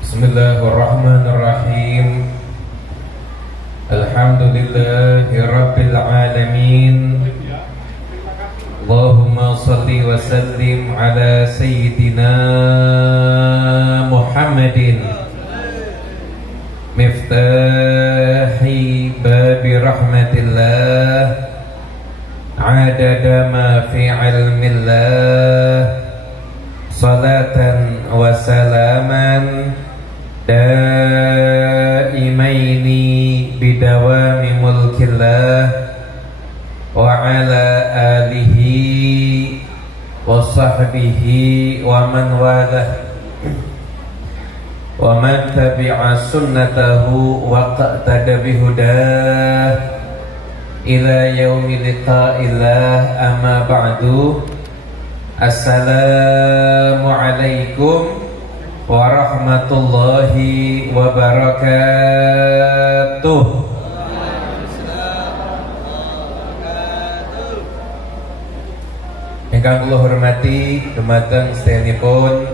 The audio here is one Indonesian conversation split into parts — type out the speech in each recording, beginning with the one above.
Bismillahirrahmanirrahim. Alhamdulillahi rabbil alamin. Allahumma salli wa sallim ala sayyidina Muhammadin miftahi babi rahmatillah adada ma fi ilmillah salatan wa salaman daimaini bidawami mulkillah wa ala alihi wa sahbihi wa man walah wa man tabi'a sunnatahu wa qa'tada bihudah ila yaumi liqa'illah, amma ba'du. Assalamu alaikum warahmatullahi wabarakatuh. Ingkang kula hormati dumateng sedayanipun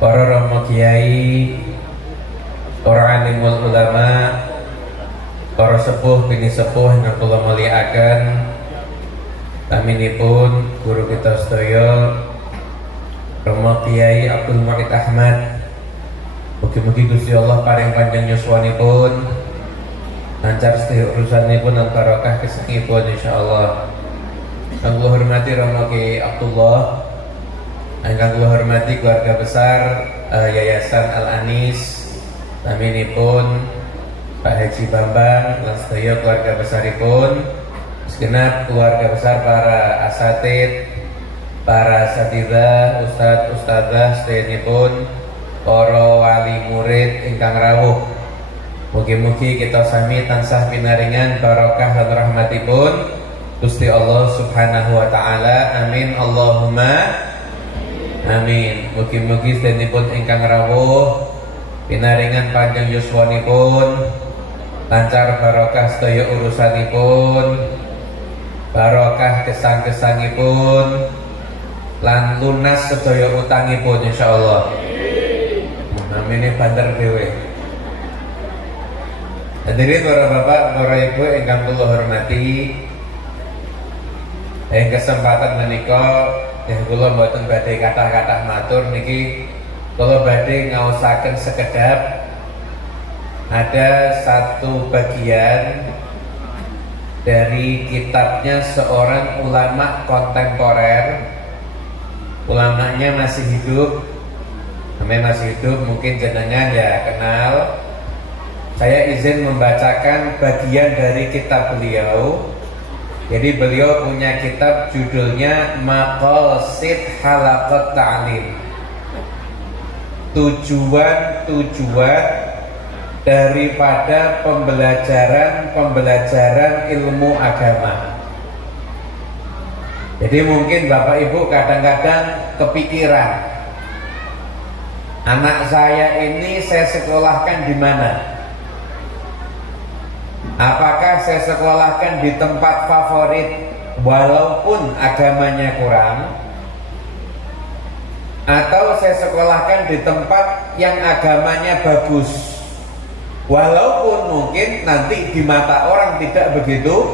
para rama kiai, para alimul ulama, para sepuh bini sepuh ingkang kula mulyakaken, taminipun guru kita sedaya Rama Kiai Abdul Mu'id Ahmad. Mugi-mugi Gusti Allah paring panjang yuswanipun, lancar sedaya urusanipun lan barokah gesangipun insyaallah. Kang kula hormati Rama Kiai Abdullah, kang kula hormati keluarga besar Yayasan Al Anis, taminipun Pak Haji Bambang lan sedaya keluarga besaripun, segenap keluarga besar para asatid, para asatidzah, ustadz ustadzah sedayanipun, para wali murid ingkang rawuh. Mugi-mugi kita sami tansah pinaringan barokah lan rahmatipun Gusti Allah Subhanahu wa taala. Amin Allahumma amin. Mugi-mugi sedayanipun ingkang rawuh pinaringan panjang yuswanipun, lancar barokah sedaya urusanipun, barokah gesang-gesangipun, lan lunas sedaya utangipun insyaallah. Namine banter dhewe. Hadirin para bapak, para ibu ingkang kula hormati, ing kesempatan menika kula mboten badhe kathah-kathah matur niki, kula badhe ngaosaken sekedap ada satu bagian dari kitabnya seorang ulama kontemporer. Ulamanya masih hidup, namanya masih hidup, mungkin jenengan ya kenal. Saya izin membacakan bagian dari kitab beliau. Jadi beliau punya kitab judulnya Maqasid Halaqat Ta'lim, tujuan-tujuan daripada pembelajaran ilmu agama. Jadi mungkin Bapak Ibu kadang-kadang kepikiran, anak saya ini saya sekolahkan di mana? Apakah saya sekolahkan di tempat favorit walaupun agamanya kurang, atau saya sekolahkan di tempat yang agamanya bagus walaupun mungkin nanti di mata orang tidak begitu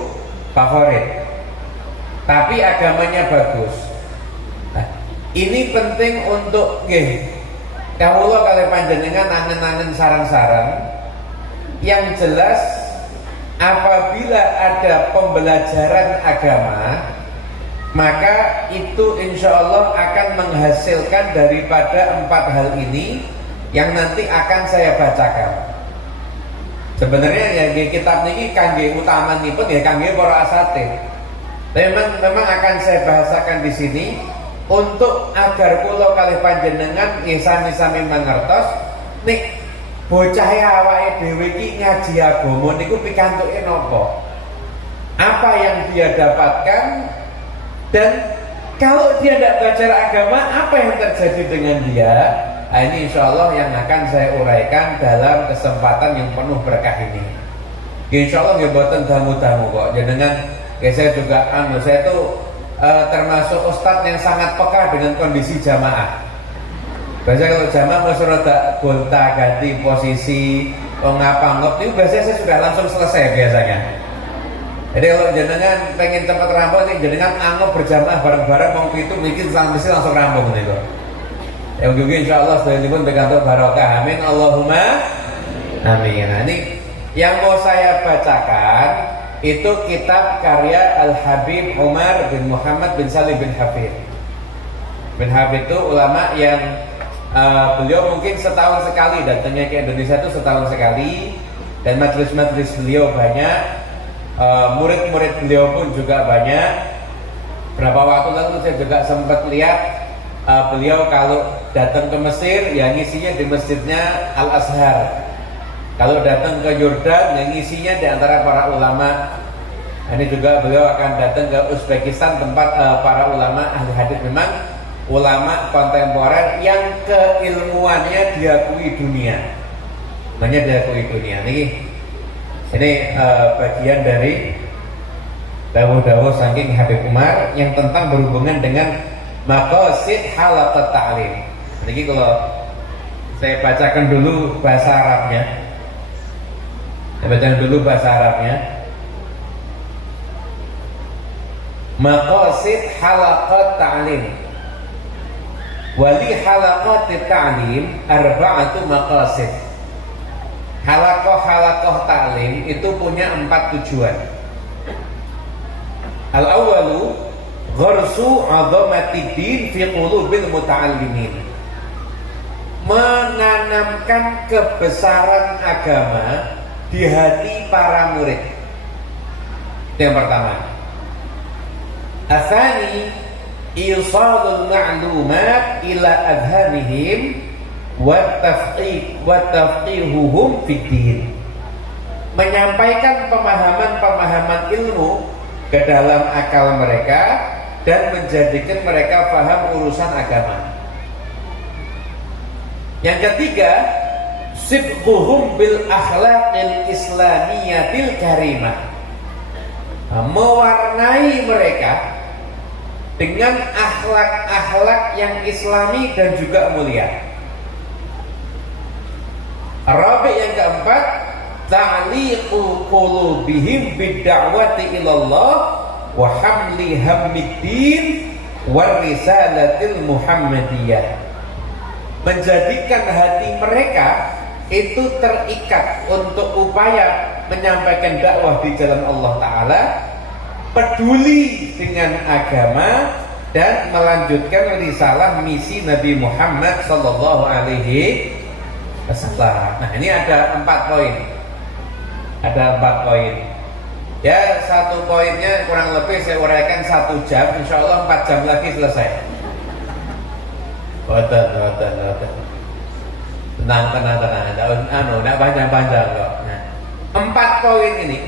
favorit, tapi agamanya bagus. Nah, ini penting untuk kawula kali panjenengan angen-angen sarang-sarang yang jelas. Apabila ada pembelajaran agama, maka itu insya Allah akan menghasilkan daripada 4 hal ini yang nanti akan saya bacakan. Sebenarnya ya kitab ini kangge utamanipun ya kangge para asatid. Memang akan saya bahasakan di sini untuk agar kula kalih panjenengan sami-sami mangertos nek bocah awake dhewe iki ngaji agama niku pikantuke napa. apa yang dia dapatkan, dan kalau dia tidak belajar agama, apa yang terjadi dengan dia. Nah, ini insya Allah yang akan saya uraikan dalam kesempatan yang penuh berkah ini. Insya Allah nggih boten damu-damu kok. Jenengan, saya juga saya itu termasuk ustadz yang sangat peka dengan kondisi jamaah. Biasanya kalau jamaah masih rada gonta ganti posisi, ngapa-ngap itu biasanya saya sudah langsung selesai biasanya. Jadi kalau jenengan pengen cepat rampung nih, jenengan anggap berjamaah bareng-bareng mau itu mungkin langsung rampung gitu. Yang juga insya Allah setelah ini pun tergantung barokah. Amin Allahumma amin. Nah, ini yang mau saya bacakan itu kitab karya Al-Habib Umar bin Muhammad bin Salim bin Hafid. Bin Hafid itu ulama yang beliau mungkin setahun sekali datangnya ke Indonesia, itu setahun sekali, dan majelis-majelis beliau banyak, murid-murid beliau pun juga banyak. Berapa waktu lalu saya juga sempat lihat beliau kalau datang ke Mesir ya ngisinya di masjidnya Al-Azhar. Kalau datang ke Yordan ya ngisinya di antara para ulama. Ini juga beliau akan datang ke Uzbekistan, tempat para ulama ahli hadis, memang ulama kontemporer yang keilmuannya diakui dunia. Namanya diakui dunia. Ini bagian dari dawuh-dawuh saking Habib Umar yang tentang berhubungan dengan maqasid halaqat ta'lim. Ini kalau saya bacakan dulu bahasa Arabnya. Saya bacakan dulu bahasa Arabnya. Maqasid halaqat ta'lim. Wali halaqat ta'lim arba'atu maqasid. Halaqah ta'lim itu punya 4 tujuan. Al-awwalu gharsu 'azamatiddin fi qulubil muta'allimin. Menanamkan kebesaran agama di hati para murid. Itu yang pertama. Atsani isalul ma'lumat ila adhanihim wa tafqihuhum fid din. Menyampaikan pemahaman-pemahaman ilmu ke dalam akal mereka dan menjadikan mereka paham urusan agama. Yang ketiga, sibquhum bil akhlaqil islamiyatil karimah. Mewarnai mereka dengan akhlak-akhlak yang islami dan juga mulia. Rabi' yang keempat, ta'liqu qulubihim bid-da'wati ilallah wa hamli hammiddin war risalatil muhammadiyah. Menjadikan hati mereka itu terikat untuk upaya menyampaikan dakwah di jalan Allah Ta'ala, peduli dengan agama, dan melanjutkan risalah misi Nabi Muhammad Sallallahu Alaihi Wasallam. Nah, ini ada 4 poin. Ada 4 poin. Ya, 1 poinnya kurang lebih saya uraikan 1 jam. Insya Allah 4 jam lagi selesai. Tenang. Tidak panjang-panjang kok. Nah, 4 poin ini.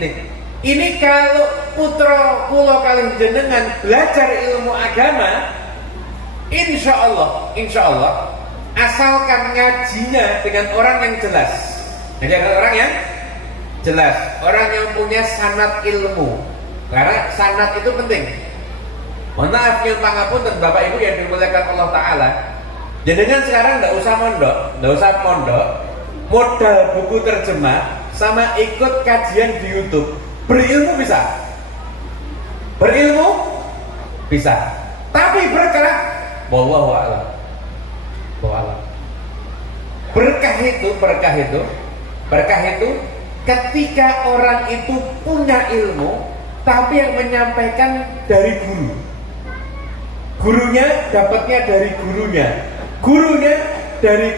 Ini kalau putra kula kalih jenengan belajar ilmu agama, insya Allah, asalkan ngajinya dengan orang yang jelas, orang yang jelas, orang yang punya sanad ilmu, karena sanad itu penting. Mohon maaf yang pangapunten Bapak Ibu yang dimuliakan Allah Ta'ala, jenengan sekarang nggak usah mondok, modal buku terjemah sama ikut kajian di YouTube. Berilmu bisa, tapi bergerak wallahu a'lam. Berkah itu ketika orang itu punya ilmu tapi yang menyampaikan dari gurunya dapatnya dari gurunya dari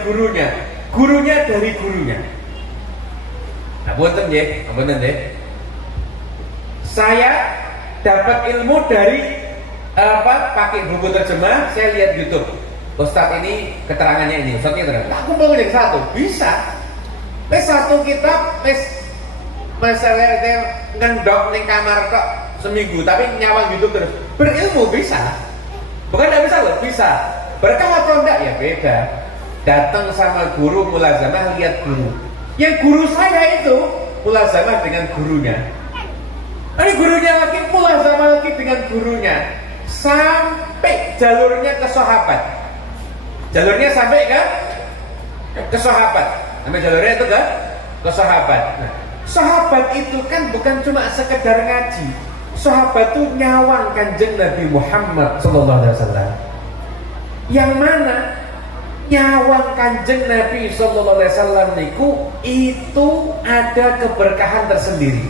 gurunya. Nah, punten nggih. Saya dapat ilmu dari pakai buku terjemah, saya lihat YouTube. Ustadz ini keterangannya ini, Ustadz ini terang. Aku mau jadi 1, bisa. 1 kitab, masalah itu ngendok ning kamar kok seminggu tapi nyawang gitu terus. Berilmu bisa. Bukan tidak bisa loh, bisa. Berkah atau enggak ya beda. Datang sama guru mulazamah, lihat guru. Yang guru saya itu mulazamah dengan gurunya. Ini gurunya lagi mulazamah lagi dengan gurunya. Sampai jalurnya ke sahabat. Jalurnya sampai ke sahabat. Sampai jalurnya itu ke sahabat. Nah, sahabat itu kan bukan cuma sekedar ngaji. Sahabat itu nyawang kanjeng Nabi Muhammad sallallahu alaihi wasallam. Yang mana nyawang kanjeng Nabi sallallahu alaihi wasallam niku itu ada keberkahan tersendiri.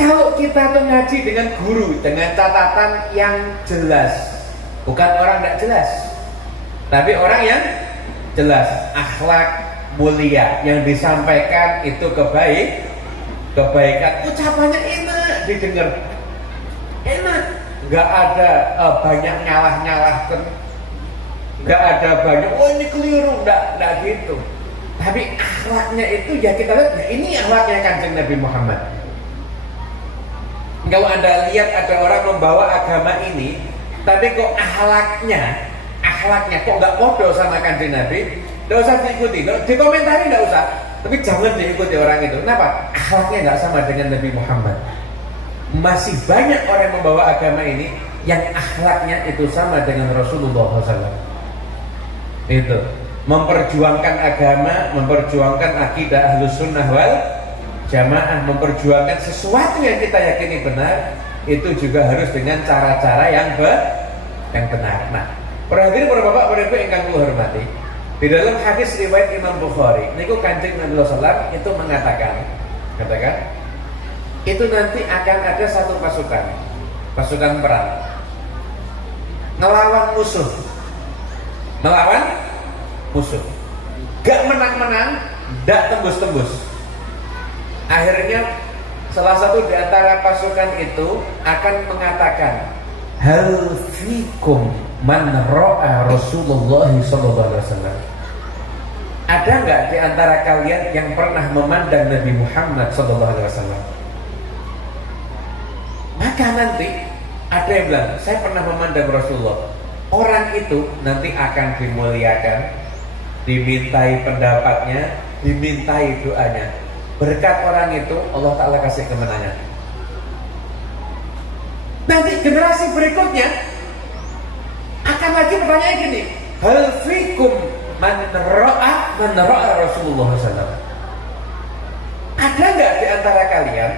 Kalau kita tuh ngaji dengan guru dengan catatan yang jelas, bukan orang tidak jelas, tapi orang yang jelas, akhlak mulia yang disampaikan itu kebaikan, ucapannya enak didengar, enak, nggak ada banyak nyalah-nyalahkan, nggak ada banyak oh ini keliru, nggak gitu. Tapi akhlaknya itu ya kita lihat, ya ini akhlaknya kanjeng Nabi Muhammad. Kalau Anda lihat ada orang membawa agama ini, tapi kok akhlaknya kok nggak bodoh sama kanjeng Nabi, nggak usah diikuti, dikomentari nggak usah, tapi jangan diikuti orang itu. Kenapa? Akhlaknya nggak sama dengan Nabi Muhammad. Masih banyak orang yang membawa agama ini yang akhlaknya itu sama dengan Rasulullah SAW. Itu memperjuangkan agama, memperjuangkan akidah Ahlus Sunnah wal Jamaah, memperjuangkan sesuatu yang kita yakini benar, itu juga harus dengan cara-cara yang benar. Nah, perhatian para bapak, para ibu yang kula hormati, di dalam hadis riwayat Imam Bukhari, niku kanjeng Nabi SAW itu mengatakan, itu nanti akan ada satu pasukan perang, melawan musuh, gak menang-menang, gak tembus-tembus. Akhirnya salah satu di antara pasukan itu akan mengatakan, hal fikum man ra'a Rasulullah sallallahu alaihi wasallam. Ada nggak di antara kalian yang pernah memandang Nabi Muhammad sallallahu alaihi wasallam? Maka nanti ada yang bilang, saya pernah memandang Rasulullah. Orang itu nanti akan dimuliakan, dimintai pendapatnya, dimintai doanya. Berkat orang itu Allah Ta'ala kasih kemenangan. Nanti generasi berikutnya akan lagi bertanya gini, hal fikum man ra'a Rasulullah SAW. Ada nggak di antara kalian,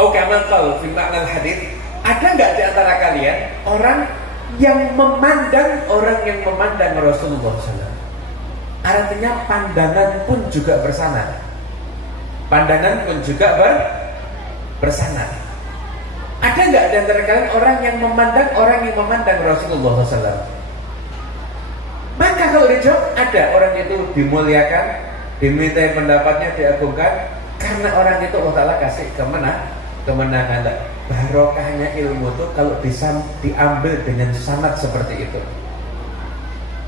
kama qala fi ma'nal hadits, ada nggak di antara kalian orang yang memandang Rasulullah SAW? Artinya pandangan pun juga bersama. Pandangan pun juga bersama. Ada nggak di antara kalian orang yang memandang Rasulullah SAW? Maka kalau dijawab ada, orang itu dimuliakan, dimintai pendapatnya, diagungkan, karena orang itu Allah Ta'ala kasih kemenangan. Barokahnya ilmu itu kalau bisa diambil dengan sanad seperti itu.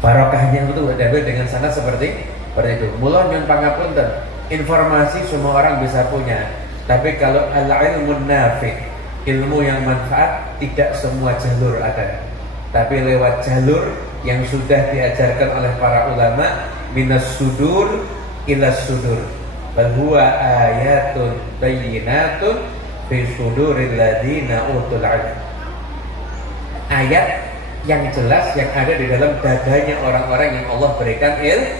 Barokahnya itu diambil dengan sanad seperti itu. Mula nyuwun pangapunten. Informasi semua orang bisa punya, tapi kalau al-ilmu nafi', ilmu yang manfaat, tidak semua jalur ada. Tapi lewat jalur yang sudah diajarkan oleh para ulama, minas sudur ilas sudur, bal huwa ayatun bayyinatun fi suduril ladina utul ilm. Ayat yang jelas yang ada di dalam dadanya orang-orang yang Allah berikan ilmu.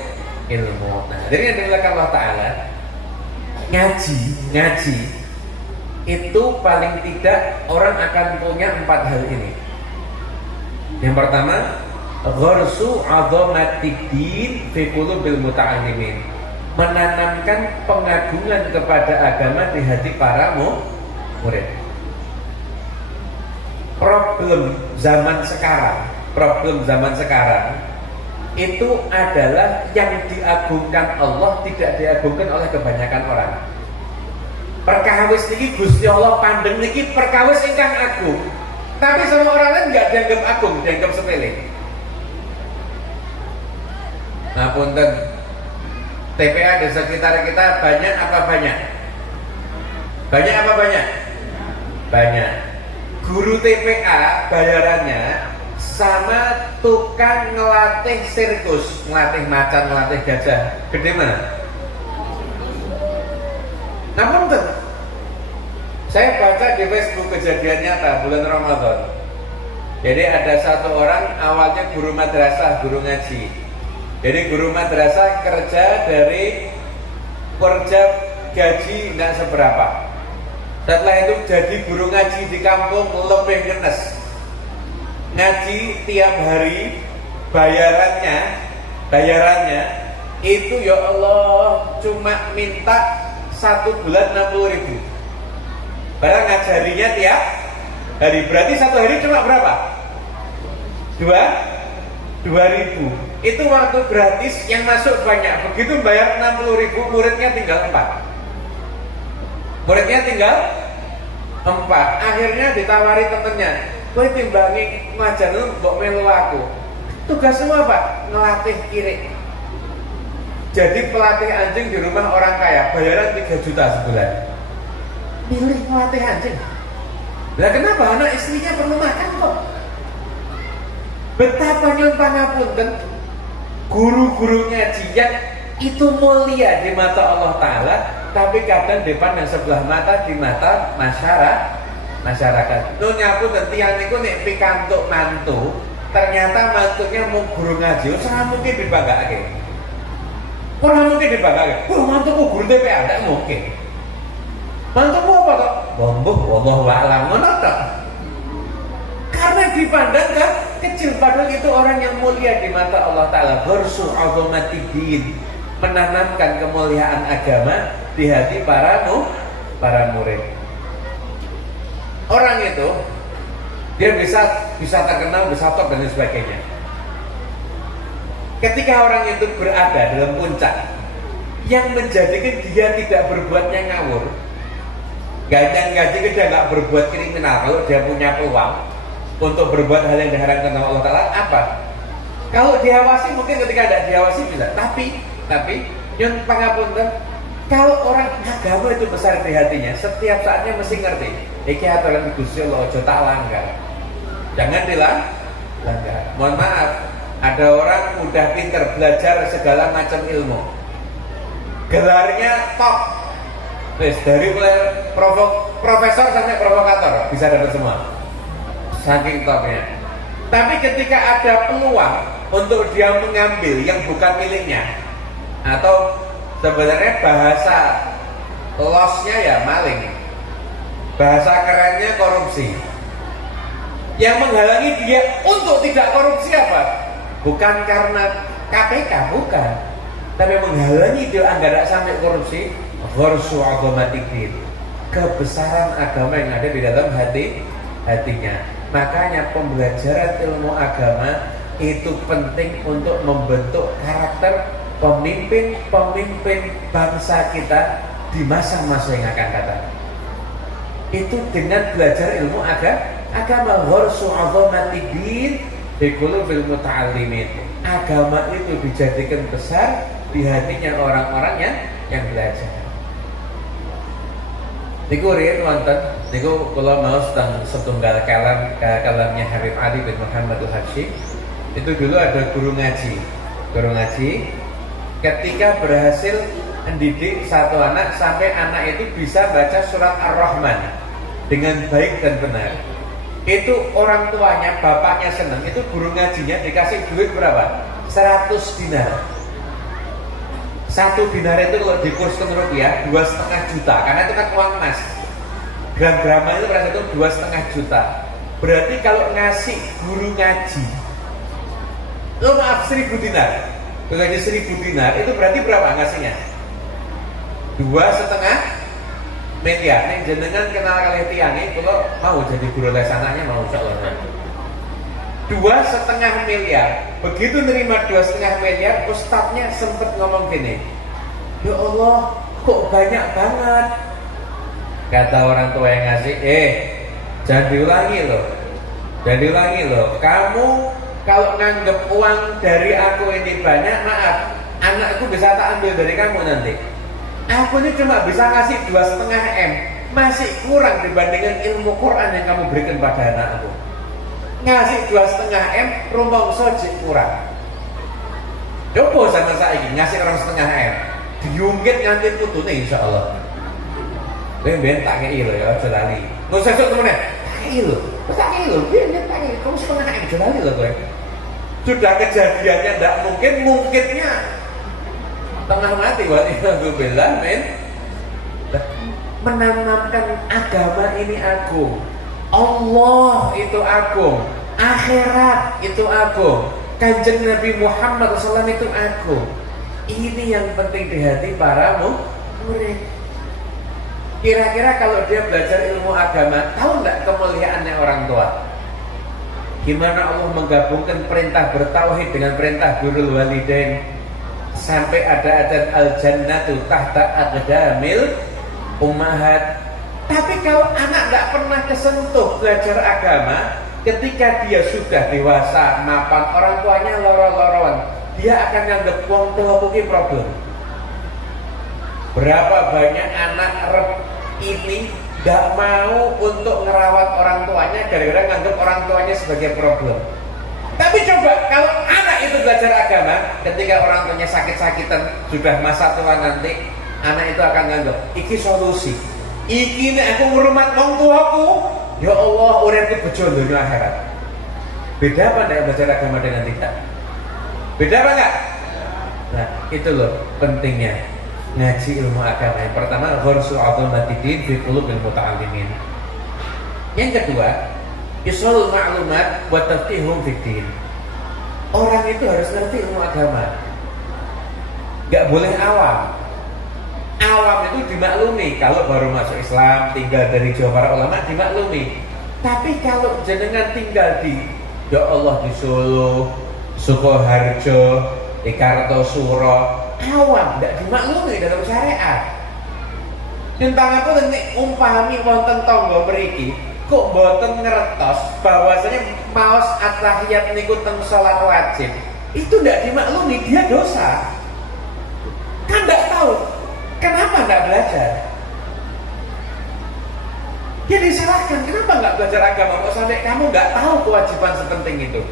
Nah, dari yang dilakukan Allah Ta'ala, ngaji itu paling tidak orang akan punya 4 hal ini. Yang pertama, gharsu 'azamatiddin fi qulubil muta'allimin, menanamkan pengagungan kepada agama di hati para murid. Problem zaman sekarang itu adalah yang diagungkan Allah tidak diagungkan oleh kebanyakan orang. Perkawis niki Gusti Allah pandeng niki perkawis ingkang agung, tapi sama orang lain nggak dianggap agung, dianggap sepele. Nah punten, TPA di sekitar kita banyak apa banyak? Banyak apa banyak? Banyak. Guru TPA bayarannya sama tukang ngelatih sirkus, ngelatih macan, ngelatih gajah. Gede mana? Namun saya baca di Facebook kejadian nyata bulan Ramadan. Jadi ada satu orang awalnya guru madrasah, guru ngaji. Jadi guru madrasah kerja dari kerja gaji tidak seberapa. Setelah itu jadi guru ngaji di kampung lebih ngenes. Ngaji tiap hari bayarannya itu ya Allah cuma minta 1 bulan 60.000. Padahal ngajarinya tiap hari, berarti 1 hari cuma berapa? 2.000. Itu waktu gratis yang masuk banyak. Begitu bayar 60.000, muridnya tinggal 4. Muridnya tinggal 4. Akhirnya ditawari temennya, kowe timbangi ngajar lu mbok melu aku. Tugasmu apa? Ngelatih kirik. Jadi pelatih anjing di rumah orang kaya, bayaran 3 juta sebulan. Milih ngelatih anjing. Lah kenapa? Anak istrinya perlu makan kok. Betapa nyuwun pangapunten guru-guru ngaji yang itu mulia di mata Allah Ta'ala, tapi kadang dipandang sebelah mata di mata masyarakat. Nunya pun tiang niku nek pikantuk mantu, ternyata mantunya mau guru ngaji, ora mungkin dibanggaake. Ora mungkin dibanggaake. Wah, mantuku guru TPA, ndak mungkin. Mantuku apa kok? Bomboh, wallahu a'lam, ngono tok. Karena dipandang kan kecil, padahal itu orang yang mulia di mata Allah Ta'ala. Gharsu azamatiddin, menanamkan kemuliaan agama di hati para murid. Orang itu dia bisa terkenal, bisa top dan sebagainya. Ketika orang itu berada dalam puncak, yang menjadikan dia tidak berbuatnya ngawur, gaji dia nggak berbuat kriminal. Kalau dia punya peluang untuk berbuat hal yang diharamkan oleh Allah Ta'ala, apa? Kalau diawasi mungkin ketika tidak diawasi bisa. Tapi yang pangapunten, kalau orang agama itu besar di hatinya, setiap saatnya mesti ngerti. Iki aturan Gusti Allah, aja tak langgar. Jangan dilanggar. Mohon maaf, ada orang udah pinter belajar segala macam ilmu. Gelarnya top. Dari mulai profesor sampai provokator bisa dapat semua. Saking topnya. Tapi ketika ada peluang untuk dia mengambil yang bukan miliknya, atau sebenarnya bahasa lossnya ya maling, bahasa kerennya korupsi, yang menghalangi dia untuk tidak korupsi apa? Bukan karena KPK, bukan, tapi menghalangi dia agar tidak sampai korupsi. Gharsu azamatiddin, kebesaran agama yang ada di dalam hatinya. Makanya pembelajaran ilmu agama itu penting untuk membentuk karakter pemimpin bangsa kita di masa-masa yang akan datang. Itu dengan belajar ilmu agama. Gharsu azamatiddin fi qulubil muta'allimin. Agama itu dijadikan besar di hatinya orang-orang yang belajar. Niku riyen wonten niku kula mau setunggal kalamnya Habib Ali bin Muhammad Al-Habsyi. Itu dulu ada guru ngaji. Ketika berhasil mendidik satu anak sampai anak itu bisa baca surat Ar-Rahman dengan baik dan benar, itu orang tuanya, bapaknya senang. Itu guru ngajinya dikasih duit berapa? 100 dinar. 1 dinar itu kalau dikurskan rupiah 2,5 juta, karena itu kan uang emas. Gram-gramnya itu berarti itu 2,5 juta. Berarti kalau ngasih guru ngaji, lo maaf 1.000 dinar, gaji 1.000 dinar itu berarti berapa ngasihnya? 2,5 miliar. Nih jenengan kenal kali tiangi, kalau mau jadi guru les anaknya mau insyaallah. 2,5 miliar. Begitu nerima 2,5 miliar, ustadznya sempat ngomong gini, ya Allah, kok banyak banget. Kata orang tua yang ngasih, jangan diulangi loh. Kamu kalau nganggep uang dari aku ini banyak, maaf, anakku bisa tak ambil dari kamu nanti. Aku ini cuma bisa ngasih 2,5 M, masih kurang dibandingkan ilmu Quran yang kamu berikan pada anakku. Ngasih 2,5 M, rumongso jek kurang. Coba sama saya ngasih orang 1,5 M, diungkit nganti putune insya Allah. Ben tak kei lo ya, jelali. Nggak usah temen-temen, tak kei lo, ben tak kei, kamu 1,5 M jelali lo gue. Sudah kejadiannya tidak mungkinnya tengah mati waliyadzubillah men. Menanamkan agama ini agung, Allah itu agung, akhirat itu agung, Kanjeng Nabi Muhammad SAW itu agung. Ini yang penting di hati para murid. Kira-kira kalau dia belajar ilmu agama, tahu nggak kemuliaannya orang tua? Gimana Allah menggabungkan perintah bertauhid dengan perintah birrul walidain, sampai ada adzan al-jannatu tahta aqdamil ummahat. Tapi kalau anak nggak pernah kesentuh belajar agama, ketika dia sudah dewasa, mapan, orang tuanya loro-loroan, dia akan nganggep wong tua kuwi problem. Berapa banyak anak ini nggak mau untuk ngerawat orang tuanya gara-gara nganggep orang tuanya sebagai problem. Tapi coba kalau anak itu belajar agama, ketika orang tuanya sakit-sakitan, sudah masa tua nanti, anak itu akan nganggep iki solusi. Iki nek aku ngurmat wong tuaku, ya Allah, uripku bejo dunia akhirat. Beda apa enggak belajar agama dengan tidak? Beda apa enggak? Nah, itu loh pentingnya ngaji ilmu agama. Yang pertama, ghursul azmatidin fi qulubil muta'allimin. Yang kedua, isolul ma'lumat wa tafqihum fiddin. Orang itu harus ngerti ilmu agama. Gak boleh awam. Awam itu dimaklumi kalau baru masuk Islam, tinggal dari jauh para ulama dimaklumi. Tapi kalau jenengan tinggal di, ya Allah, di Solo, Sukoharjo, di Kartosuro, awam, gak dimaklumi dalam syariat. Tentang apa nek umpami wonten tangga mriki, kok boten ngertos bahwasanya maos at-tahiyat niku teng salat wajib itu tidak dimaklumi, dia dosa. Kan tidak tahu, kenapa tidak belajar? Jadi silahkan, kenapa nggak belajar agama? Kok sampai kamu nggak tahu kewajiban sepenting itu?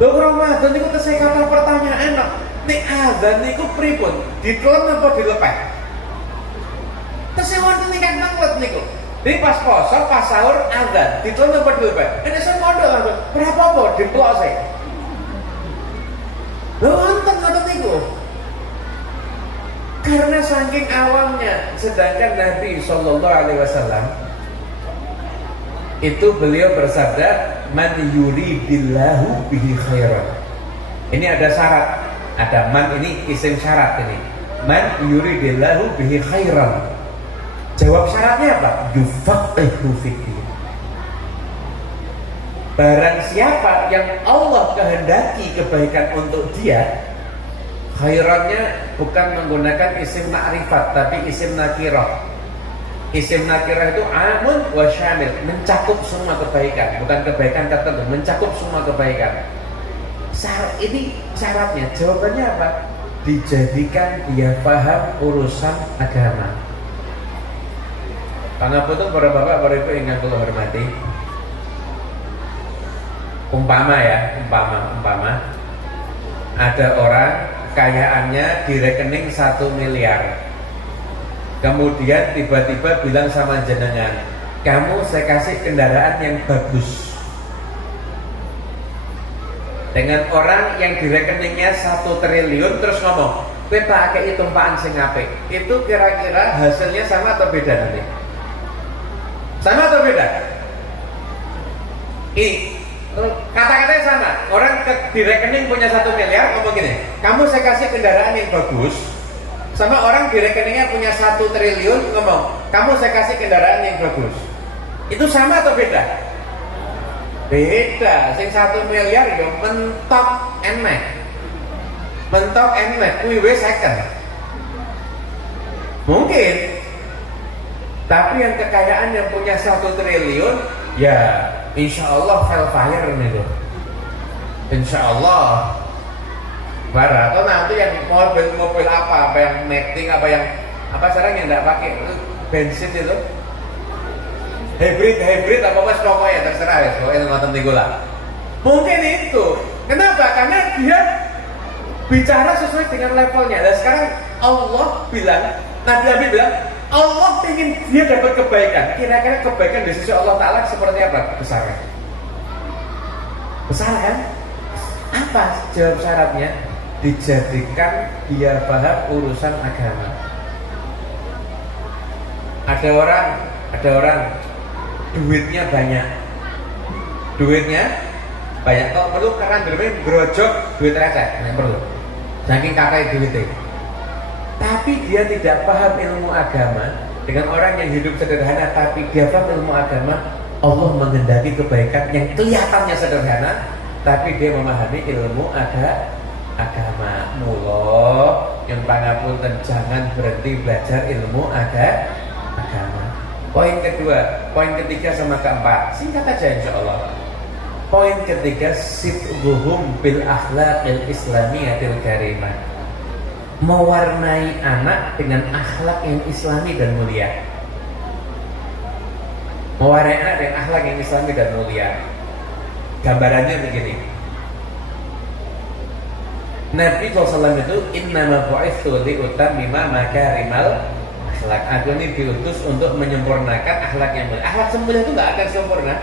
Loh Ramadan niku tesih kata pertanyaan, nek azan niku pripun? Ditelan apa dilepeh? Tesih wonten ingkang manglet niku. Jadi pas poso, pas sahur, azan, ditelan apa dilepeh? Ini saya modal langsung, berapa apa? Diplok saya. Loh wonten ngoten niku. Karena saking awamnya, sedangkan Nabi SAW itu beliau bersabda, man yuridillahu bihi khairan. Ini ada syarat, ada man, ini isim syarat ini. Man yuridillahu bihi khairan. Jawab syaratnya apa? Yufaqihu fiddin. Barang siapa yang Allah kehendaki kebaikan untuk dia, khairannya bukan menggunakan isim ma'rifat tapi isim nakirah. Isim nakirah itu amun wa syamil, mencakup semua kebaikan, bukan kebaikan tertentu, mencakup semua kebaikan. Ini syaratnya, jawabannya apa? Dijadikan dia paham urusan agama. Karena betul para bapak, para ibu yang kula hormati, umpama ada orang kekayaannya di rekening 1 miliar, kemudian tiba-tiba bilang sama jenengan, kamu saya kasih kendaraan yang bagus. Dengan orang yang di rekeningnya 1 triliun terus ngomong, kowe tak akeh tumpakan sing apik. Itu kira-kira hasilnya sama atau beda nanti? Sama atau beda? Ini kata-katanya sama. Orang di rekening punya 1 miliar ngomong gini, kamu saya kasih kendaraan yang bagus. Sama orang di rekeningnya punya 1 triliun ngomong, kamu saya kasih kendaraan yang bagus. Itu sama atau beda? Beda. Sing 1 miliar yo mentok enek. Mentok enek kuwi wis second. Mungkin. Tapi yang kekayaan yang punya 1 triliun, ya insya Allah hellfire itu. Insya Allah. bara atau nanti yang mobil apa yang matic apa sekarang yang nggak pakai bensin itu hybrid apa mas pokoknya terserah ya pokoknya ngoten niku lah. Mungkin itu kenapa? Karena dia bicara sesuai dengan levelnya. Dan sekarang Allah bilang, Nabi bilang Allah ingin dia dapat kebaikan. Kira-kira kebaikan di sisi Allah Ta'ala seperti apa? Besar kan? Apa jawab syaratnya? Dijadikan dia paham urusan agama. Ada orang duitnya banyak. Kalau perlu karena bermain grojok duit receh, yang perlu. Saking kakak duitnya. Tapi dia tidak paham ilmu agama. Dengan orang yang hidup sederhana tapi dia paham ilmu agama, Allah menghendaki kebaikan yang kelihatannya sederhana, tapi dia memahami ilmu agama. Mula yang pangapunten jangan berhenti belajar ilmu agama. Poin ketiga sama keempat, singkat aja insya Allah. Poin ketiga, sidquhum bil akhlaqil islamiyatil karimah. Mewarnai anak dengan akhlak yang islami dan mulia. Mewarnai anak dengan akhlak yang islami dan mulia. Gambarannya begini. Nabi SAW itu innama bu'itsu liutammima makarimal akhlak. Aku ini diutus untuk menyempurnakan akhlak yang mulia. Akhlak semulia itu nggak akan sempurna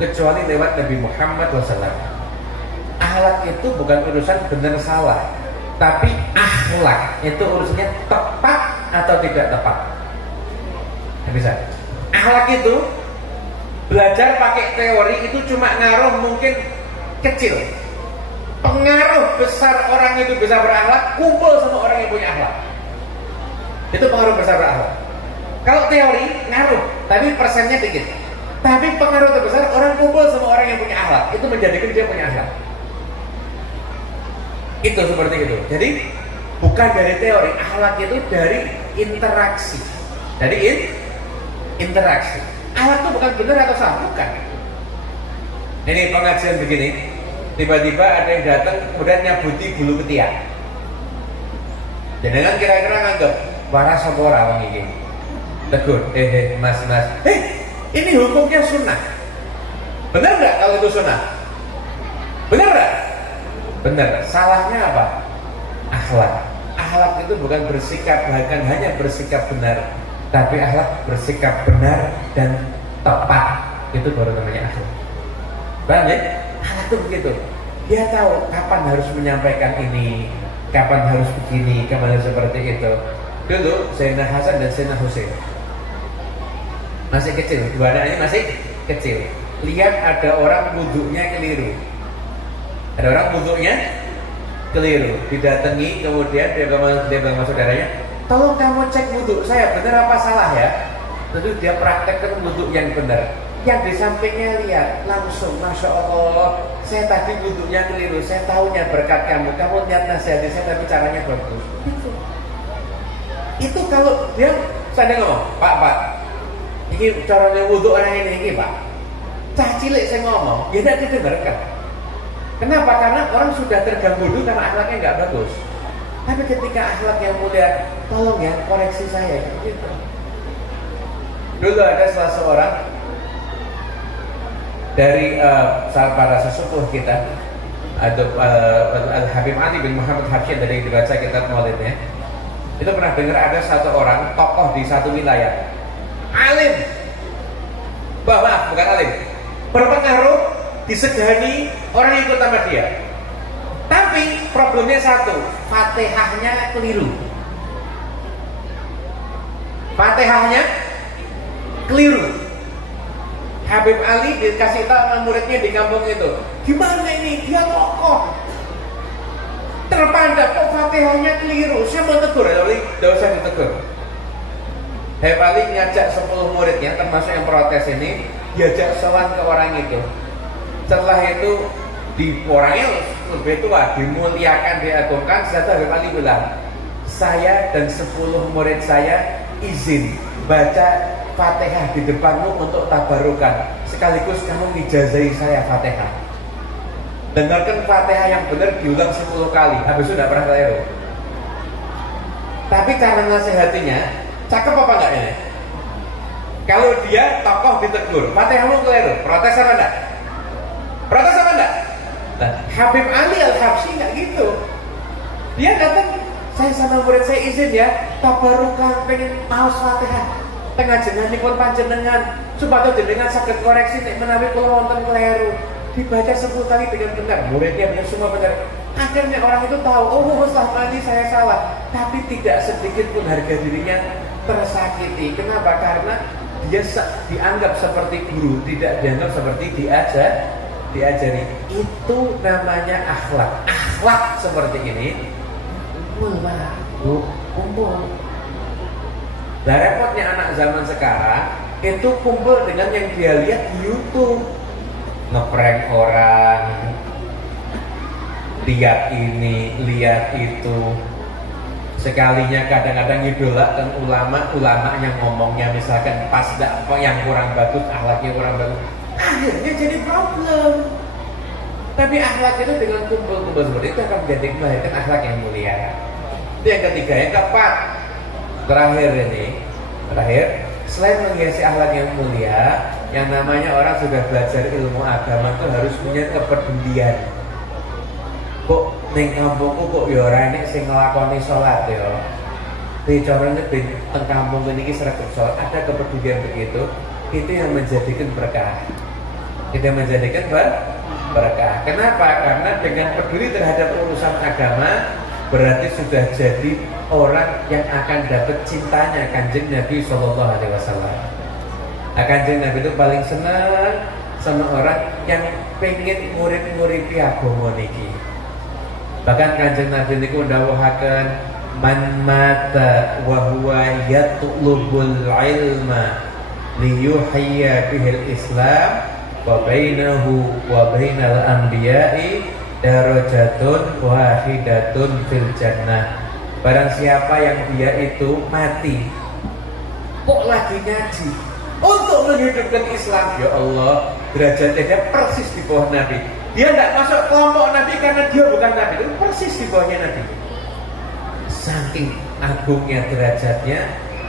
kecuali lewat Nabi Muhammad SAW. Akhlak itu bukan urusan benar salah, tapi akhlak itu urusannya tepat atau tidak tepat. Nggak bisa. Akhlak itu belajar pakai teori itu cuma ngaruh mungkin kecil. Pengaruh besar orang itu bisa berakhlak kumpul sama orang yang punya akhlak. Itu pengaruh besar berakhlak. Kalau teori ngaruh, tapi persennya dikit. Tapi pengaruh terbesar orang kumpul sama orang yang punya akhlak. Itu menjadikan dia punya akhlak. Itu seperti itu. Jadi bukan dari teori, akhlak itu dari interaksi. Dari interaksi. Akhlak itu bukan benar atau salah, bukan. Ini pengajian begini, tiba-tiba ada yang datang kemudian nyabuti bulu ketiak. Jangan kira-kira nganggep waras apa ora wong iki. Tegur, mas, ini hukumnya sunnah. Benar nggak kalau itu sunnah? Benar nggak? Benar. Salahnya apa? Akhlak. Akhlak itu bukan bersikap, bahkan hanya bersikap benar, tapi akhlak bersikap benar dan tepat. Itu baru namanya akhlak. Paham ya? Akhlak itu begitu. Dia tahu kapan harus menyampaikan ini, kapan harus begini, kapan harus seperti itu. Dulu Sayyidina Hasan dan Sayyidina Husain masih kecil, dua anaknya masih kecil. Lihat ada orang wudhunya keliru. Ada orang wudhunya keliru. Didatangi, kemudian dia bilang sama saudaranya, tolong kamu cek wudhu saya benar apa salah ya. Lalu dia praktekkan wudhu yang benar. Yang di sampingnya lihat langsung, masya Allah, saya tadi wudhunya keliru. Saya tahunya berkat kamu. Kamu lihat nasihati saya tapi caranya bagus. Itu kalau dia sadar ngomong, Pak. Ini caranya wudhu orang ini Pak. Cah cilik saya ngomong, ya tidak didengarkan. Kenapa? Karena orang sudah terganggu dulu karena akhlaknya nggak bagus. Tapi ketika akhlak yang mulia, tolong ya koreksi saya. Gitu. Dulu ada salah seorang dari para sesepuh kita, Al-Habib Ali bin Muhammad Habsyi dari dibaca kitab Maulidnya. Itu pernah dengar ada satu orang tokoh di satu wilayah. Alim, bukan alim, berpengaruh, disegani orang yang ikut sama dia. Tapi problemnya satu, Fatihahnya keliru. Fatihahnya keliru. Habib Ali dikasih tahu sama muridnya di kampung itu, gimana ini? Dia tokoh terpandang kok Fatihahnya keliru. Saya mau tegur, tidak usah ditegur. Habib Ali ngajak 10 muridnya termasuk yang protes ini, diajak sowan ke orang itu. Setelah itu orangnya lebih tua, dimuliakan, diagungkan. Setelah Habib Ali bilang, saya dan 10 murid saya izin baca Fatihah di depanmu untuk tabarukan, sekaligus kamu ngijazahi saya Fatihah. dengarkan Fatihah yang benar diulang 10 kali, habis itu tidak pernah keliru. Tapi cara nasihatinya cakep apa enggak ini? Kalau dia tokoh ditegur, Fatihahmu keliru, protes apa enggak? Protes apa enggak? Nah, Habib Ali Al-Habsyi enggak gitu. Dia kata, saya sama murid saya izin ya, tabarukan pengen maos Fatihah tengah jenengan panjenengan supaya jenengan sakit koreksi nek menawi kula wonten keliru. Dibaca 10 kali dengan benar, muridnya benar semua benar. Akhirnya orang itu tahu, oh selama ini saya salah. Tapi tidak sedikit pun harga dirinya tersakiti. Kenapa? Karena dia dianggap seperti guru, tidak dianggap seperti diajari. Itu namanya akhlak. Akhlak seperti ini kumpul. Nah, repotnya anak zaman sekarang itu kumpul dengan yang dia lihat di YouTube. Ngeprank orang, lihat ini, lihat itu. Sekalinya kadang-kadang idolakan ulama yang ngomongnya misalkan pas yang kurang bagus, akhlaknya kurang bagus, akhirnya jadi problem. Tapi akhlak itu dengan kumpul-kumpul seperti itu akan menjadi melahirkan akhlak yang mulia. Itu yang ketiga. Yang keempat, terakhir, selain menghiasi akhlak yang mulia, yang namanya orang sudah belajar ilmu agama itu harus punya kepedulian. Kok ning kampungku kok ya ora enek sing nglakoni salat ya. Bicaranya di kampung ini sregep salat, ada kepedulian begitu, itu yang menjadikan berkah. Kita menjadikan berkah. Kenapa? Karena dengan peduli terhadap urusan agama berarti sudah jadi orang yang akan dapat cintanya Kanjeng Nabi Sallallahu Alaihi Wasallam. Kanjeng Nabi itu paling senang sama orang yang pengen murid-muridi agama niki. Bahkan Kanjeng Nabi niku ndawuhaken man mata wa huwa yatlubul ilma liyuhyiya bihil Islam wa bainahu wa bainal anbiya'i darajatun wahidatun fil jannah. Barang siapa yang dia itu mati kok lagi ngaji untuk menghidupkan Islam, ya Allah, derajatnya dia persis di bawah Nabi. Dia tidak masuk kelompok Nabi karena dia bukan Nabi, itu persis di bawahnya Nabi. Saking agungnya derajatnya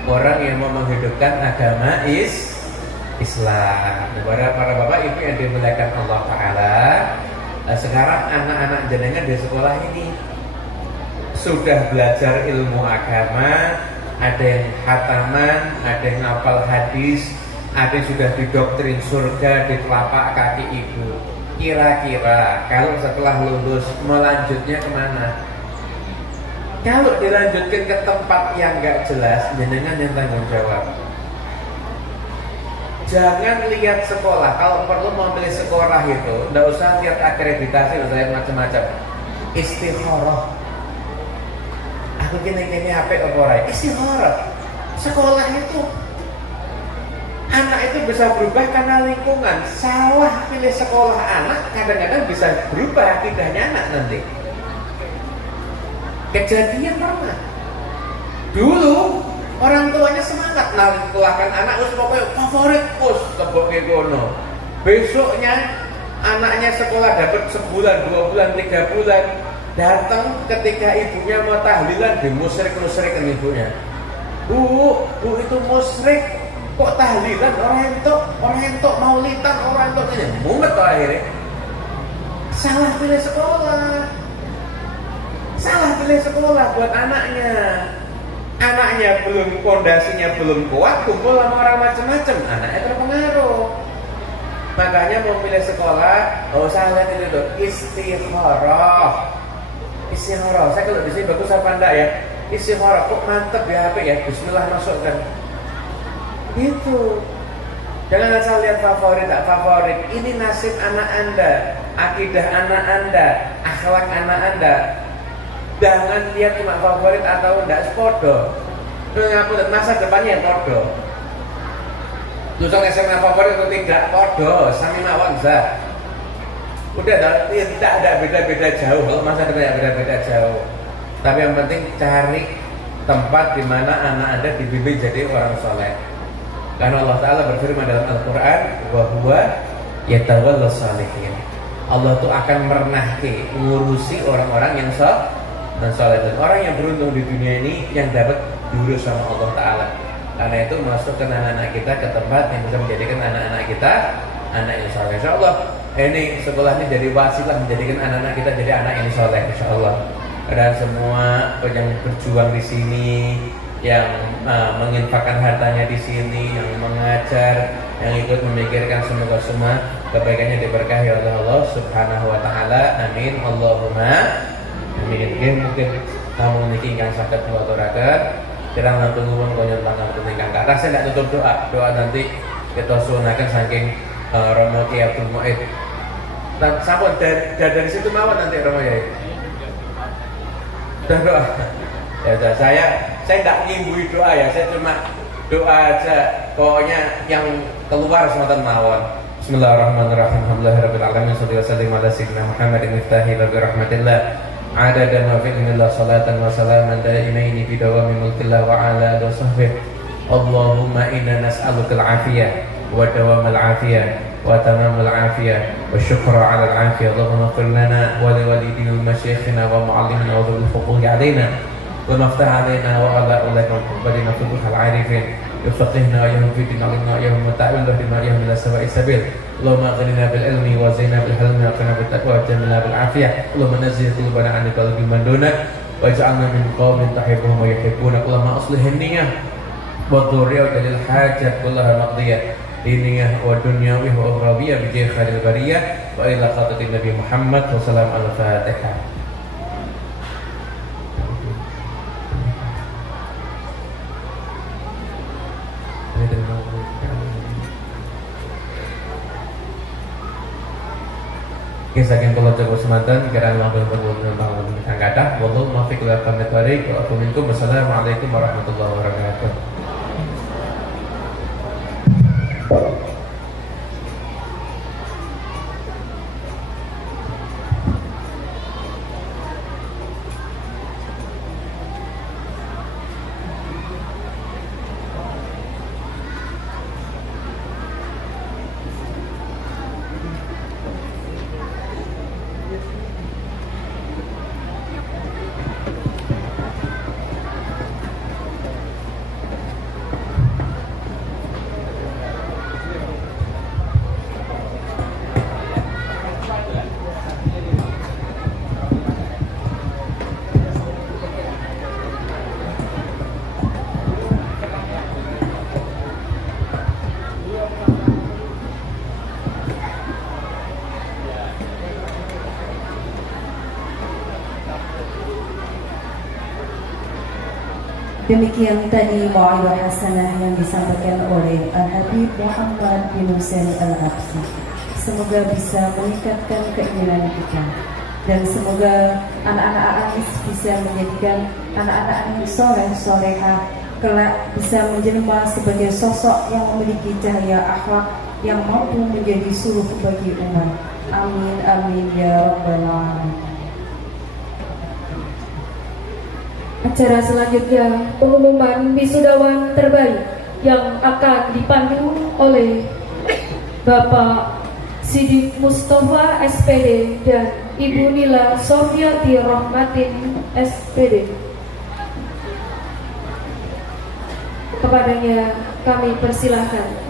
orang yang mau menghidupkan agama Islam. Para bapak ibu yang dimuliakan Allah Ta'ala, sekarang anak-anak jenengan di sekolah ini sudah belajar ilmu agama, ada yang khataman, ada yang hafal hadis, ada yang sudah didoktrin surga di telapak kaki ibu. Kira-kira kalau setelah lulus melanjutnya kemana? Kalau dilanjutkan ke tempat yang gak jelas, jenengan yang tanggung jawab. Jangan lihat sekolah. Kalau perlu mau pilih sekolah itu, nggak usah lihat akreditasi, nggak usah lihat macam-macam. Istikharah. Aku gini HP apa? Istikharah. Sekolah itu, anak itu bisa berubah karena lingkungan. Salah pilih sekolah anak, kadang-kadang bisa berubah akidahnya anak nanti. Kejadian pernah. Dulu orang tuanya semangat nalikuakan anak us pokoknya favorit us teboke kono. Besoknya anaknya sekolah dapat sebulan, 2 bulan, 3 bulan. Datang ketika ibunya mau tahlilan dimusrik-musrikin ibunya. Bu itu musrik kok tahlilan orang entuk maulidan orang entuknya. Mumet akhirnya. Salah pilih sekolah. Salah pilih sekolah buat anaknya. Anaknya belum, pondasinya belum kuat, kumpul sama orang macam-macam, anaknya terpengaruh. Makanya mau pilih sekolah, saya lihat itu tuh istikharah. Saya kalau di sini bagus apa enggak ya? Istikharah, kok mantep ya HP ya? Bismillah masukkan. Gitu. Jangan asal lihat favorit tak favorit. Ini nasib anak Anda, akidah anak Anda, akhlak anak Anda. Jangan lihat cuma favorit atau enggak, sepodo. Mengaku masa depannya yang podo. Lulusan SMA favorit atau tidak, podo, sami mawon zah. Udah, tidak ada beda-beda jauh. Kalau masa depannya beda-beda jauh. Tapi yang penting cari tempat di mana anak Anda dibimbing jadi orang soleh. Karena Allah Ta'ala berfirman dalam Al-Quran, wa huwa yatawallas salihin. Allah tuh akan merenahke, ngurusi orang-orang yang soleh. Dan orang yang beruntung di dunia ini yang dapat diurus sama Allah Ta'ala. Karena itu masukkan anak-anak kita ke tempat yang bisa menjadikan anak-anak kita anak yang soleh. Insya Allah ini sekolah ini jadi wasilah menjadikan anak-anak kita jadi anak yang soleh. Insya Allah. Dan semua yang berjuang di sini, yang menginfakkan hartanya di sini, yang mengajar, yang ikut memikirkan, semoga semua kebaikannya diberkahi oleh Allah Subhanahu wa taala. Amin. Allahumma amin. Mungkin kamu niki ingkang saged waturaken kirang langkung nuwun kaya pangapunten ingkang kathah. Saya tidak tutup doa nanti kita suwunaken saking Romo Ki Abdul Muid. Dan sampun dari situ mawon nanti Romo ya. Doa. Ya, saya tidak ngimbui doa ya, saya cuma doa aja. Pokoknya yang keluar sematan mawon. Bismillahirrahmanirrahim. Alhamdulillahirabbil alamin. Shallallahu alaihi wa sallam Muhammadin miftahi bi rahmatillah. Adada ma fi ilmillah salatan wa salaman daimaini fi dawami mulkillah wa ala alihi wa sahbihi. Allahumma inna nas'aluka al-afiyah wa dawamal afiyah wa tamamal afiyah wa syukra ala al-afiyah. Allahumma qul lana wa li walidina wa masyayikhina wa mu'allimina wa dhul huquqi alaina wa maftah alaina wa ala ulaika wa qubadina futuhal arifin yufaqihna wa yahum fi din alimna wa yahum ta'wil wa dina yahum ila sawa'i sabil. Allahumma aghnina bil ilmi wa zaina bil hilmi wa qina bil taqwa wa jamilna bil afiyah. Allahumma nazzih qulubana an qalbi man dunak waj'alna min qaumin tuhibbuhum wa yuhibbuna. Allahumma aslih niyyah wa dhurriyyah lil hajat kullaha maqdiyah diniyah wa dunyawiyah wa ukhrawiyah bi jahi khairil bariyah wa ila khatatin Nabi Muhammad wa salam al-Fatihah. Saking kula cukup semanten kirang langkung pun kang kathah. Wallahu muwaffiq ila aqwamit thoriq wa aqul minkum. Wassalamualaikum warahmatullahi wabarakatuh. Demikian tadi mau'izah hasanah yang disampaikan oleh Al-Habib Muhammad bin Husain Al-Habsyi. Semoga bisa meningkatkan keimanan kita, dan semoga anak-anak Anies bisa menjadikan anak-anak yang soleh solehah kelak bisa menjelma sebagai sosok yang memiliki cahaya akhlak yang mampu menjadi suluh bagi umat. Amin amin ya rabbal alamin. Acara selanjutnya pengumuman wisudawan terbaik yang akan dipandu oleh Bapak Sidik Mustafa SPD dan Ibu Nila Sofiati Rahmatin SPD. Kepadanya kami persilahkan.